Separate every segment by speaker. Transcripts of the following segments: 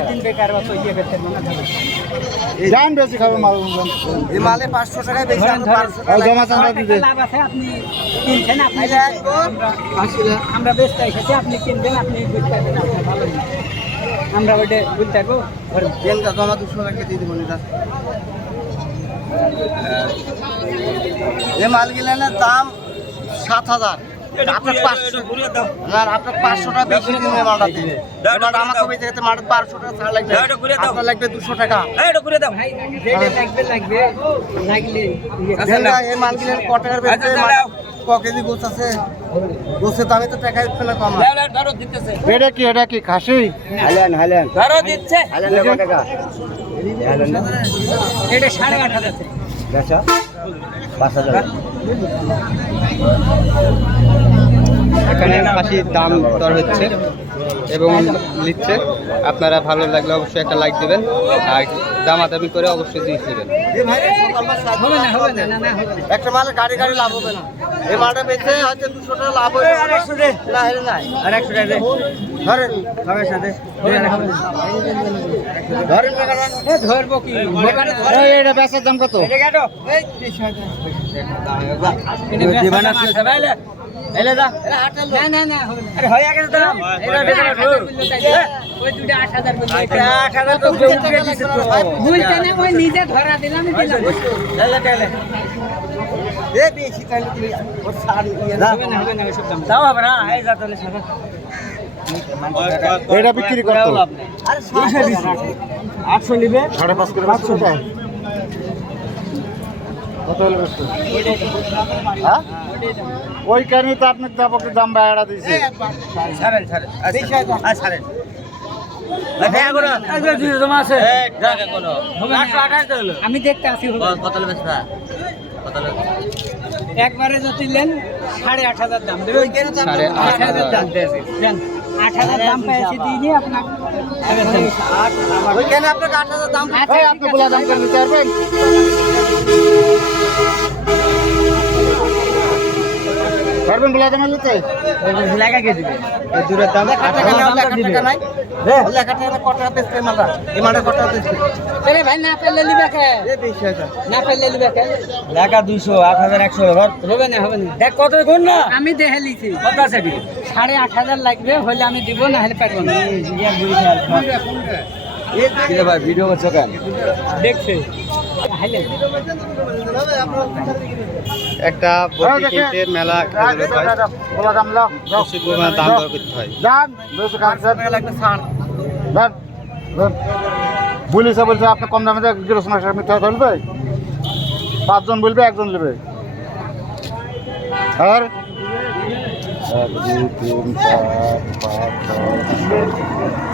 Speaker 1: দিন বেকার অত করতে পারব না
Speaker 2: জান বেশি খাবে মাল
Speaker 3: এই মালে পাঁচশো টাকায় বেশি
Speaker 2: জমা
Speaker 1: লাভ আছে আপনি কিনছেন আপনি
Speaker 3: যে আসব।
Speaker 1: আমরা- বেচতে এসেছি আপনি কিনবেন আপনি বুঝতে পারবেন আপনার ভালো জিনিস। আমরা ওইটা বুঝতে পারব।
Speaker 3: জমা দুশো টাকা দিয়ে দেবো এটা এই মাল দাম সাত হাজার। আপনার পাঁচশো। আপনার পাঁচশো টাকা বেশি দিন দিন এবার আমাকে বেঁচে গেছে মালটা বারোশো টাকা ছাড় লাগবে। আপনার লাগবে দুশো টাকা।
Speaker 1: যেটা লাগবে লাগবে। লাগলে ইয়ে
Speaker 3: দেন না, এই মাল ক টাকার বেচবে? ক কেজি গোছ আছে? গোছের দামে তো টাকা দিচ্ছে না কম।
Speaker 2: এটা কি এটা কি? খাসি?
Speaker 1: ধরো দিচ্ছে।
Speaker 3: হাইলেন ক টাকা?
Speaker 1: এটা সাড়ে আট হাজার।
Speaker 3: পাঁচ হাজার।
Speaker 4: এখানে খাসির দাম দর হচ্ছে এবং নিচ্ছে আপনারা ভালো লাগলে অবশ্যই একটা লাইক দেবেন আর দামাদামি করে অবশ্যই জিনিস নেবেন
Speaker 1: হবে না হবে না না না হবে না।
Speaker 3: একটা মালে গাড়ি গাড়ি লাভ হবে না এই মালটা বেচে হয়তো দুশো টাকা লাভ হবে না হলে নাই আর একশো টাকা ধরেন সবার সাথে ধরেন
Speaker 1: ধরবো কি হবে না।
Speaker 2: এই, এটা বেচার দাম কত
Speaker 3: দাও হবে না, এই যা তাহলে
Speaker 2: এটা বিক্রি করতো।
Speaker 3: আটশো নিবে?
Speaker 2: সাড়ে পাঁচ করে পাঁচশো। টাকা কত হলো বেচতে? হ্যাঁ? ওইখানে তো আপনার দাপকের দাম বাড়া দিয়েছে।
Speaker 3: ছাড়েন ছাড়েন। ছাড়েন।
Speaker 1: আমি দেখতে আসি একবারে যদি সাড়ে আট হাজার দাম দেবেন
Speaker 4: সাড়ে আট হাজার।
Speaker 1: দাম আট হাজার দাম পেয়েছি দিয়ে নিয়ে আপনার
Speaker 3: ওইখানে আপনাকে আট হাজার দাম
Speaker 1: আচ্ছা,
Speaker 2: এই আপনি বলা দাম করে নিতে পারবেন? পারবেন বলা দামে নিতে
Speaker 3: লাগা কে দিবে
Speaker 4: এই দূরের দাম আট
Speaker 3: টাকা
Speaker 4: হাজার
Speaker 3: নাও, লেখা টাকা কত টাকা বেচবে মালটা এই মালটা কত টাকা
Speaker 1: আরে ভাই না পেলে নিবে কে
Speaker 3: এ বেশি হাজার
Speaker 1: না পেলে নিবে কে
Speaker 3: আট হাজার একশো ধর
Speaker 1: হবে না হবে না
Speaker 3: দেখ কত গুণ না
Speaker 1: আমি দেখে লিখি
Speaker 3: কত আছে কি
Speaker 1: সাড়ে আট হাজার লাগবে হলে আমি দিব না হলে পারব না
Speaker 3: কিরে ভাই ভিডিও করছ কেন?
Speaker 1: দেখছে।
Speaker 4: একটা মেলা
Speaker 2: দাম
Speaker 4: দর করতে হয়।
Speaker 2: বলিছে বলছে আপনি কম দামে গিরস মাসের মিথ্যা ধরবে পাঁচজন বলবে একজন নেবে। আর? এক দুই তিন চার পাঁচ ছয়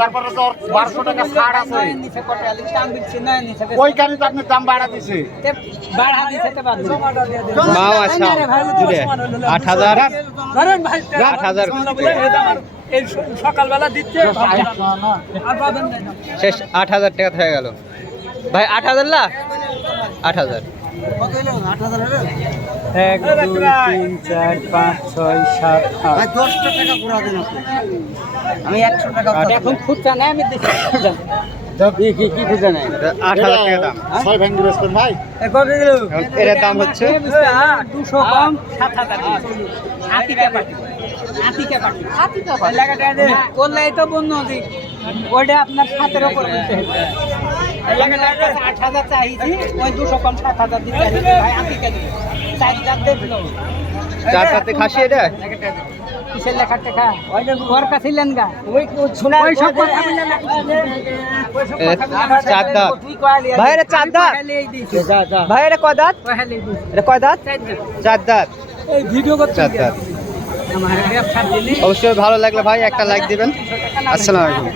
Speaker 2: তারপরে তো বারোশো টাকা ছাড় আছে। তো আপনি দাম বাড়া দিছে।
Speaker 4: আছে আট হাজার। আট হাজার।
Speaker 1: এই সকালবেলা দিচ্ছে আর পাবেন
Speaker 4: শেষ আট হাজার টাকা হয়ে গেল। ভাই আট হাজার না? আট হাজার।
Speaker 1: এক দুই তিন চার পাঁচ ছয় সাত আট।
Speaker 3: দশটা টাকা দেন আমি একশো টাকা
Speaker 1: এখন খুঁজছে না আমি
Speaker 3: কি কি কি খুঁজে নেই
Speaker 4: আট হাজার টাকা দাম।
Speaker 2: ছয় ভেঙ্গি বেসবেন ভাই।
Speaker 3: কত
Speaker 4: এটার দাম হচ্ছে?
Speaker 1: দুশো কম সাত হাজার। আতিকা পাটি আতিকা পাটি আতিকা পাটি করলে তো বন্য দিক ওইটা আপনার সাতের ওপর দিতে হবে। এলাকাটার কাছে আট হাজার চাইছি ওই দুশো কম সাত হাজার দিতে ভাই আতিকা দিবে চার হাজার দিয়ে দিল।
Speaker 4: চারটাতে খাসি এটা?
Speaker 1: কিসের লেখা টেখা? ওর কাছে লেন গা। ওই সব কথা
Speaker 4: চার দাঁত।
Speaker 5: ভাই, এটা চার
Speaker 1: আমি
Speaker 5: দাঁত?
Speaker 1: কয়ালি এই দিয়েছি।
Speaker 5: ভাই এটা কয় দাঁত?
Speaker 1: কয়ালি এই দিয়েছি।
Speaker 5: এটা কয় দাঁত?
Speaker 1: চার দাঁত। এই ভিডিও করতে
Speaker 4: চার দাঁত। অবশ্যই ভালো লাগলে ভাই একটা লাইক দিবেন। আসসালামু আলাইকুম।